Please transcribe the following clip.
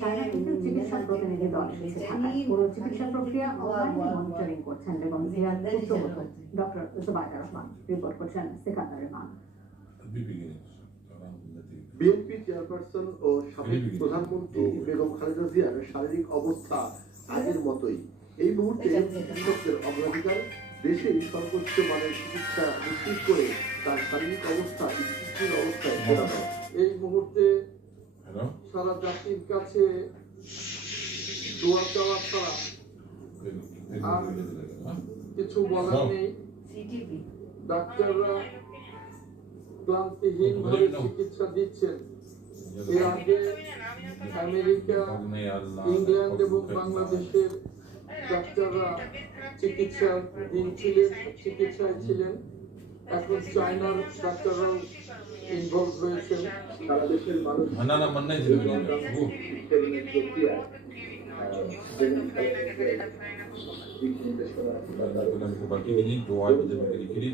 China থেকে চিকিৎসা প্রতিনিধি দল এসেছে ঢাকায়। পুরো চিকিৎসা প্রক্রিয়া অনলাইনে মনিটরিং করছেন এবং জিয়ার পুত্রবধূ ডক্টর জুবাইদা রহমান। রিপোর্ট করছেন সিকান্দার ইমাম। বিএনপি চেয়ারপারসন ও সাবেক প্রধানমন্ত্রী বেগম খালেদা জিয়ার শারীরিক অবস্থা আগের মতোই। এই মুহূর্তে চিকিৎসকদের অগ্রাধিকার দেশের সর্বোচ্চ মানের চিকিৎসা নিশ্চিত করে তার শারীরিক অবস্থা স্থিতিশীল অবস্থায় ফেরানো। এই মুহূর্তে সারা জাতির কাছে দোয়া চাওয়া ছাড়া আর কিছু বলার নেই। ডাক্তাররা ক্লান্তিহীন ভাবে চিকিৎসা দিচ্ছেন। এর আগে আমেরিকা, ইংল্যান্ড এবং বাংলাদেশের ডাক্তাররা চিকিৎসায় ছিলেন। এখন চায়নার ডাক্তাররাও ইনভলভ হয়েছেন। সারা দেশের মানুষ Bagi ini doa itu jadi kiri.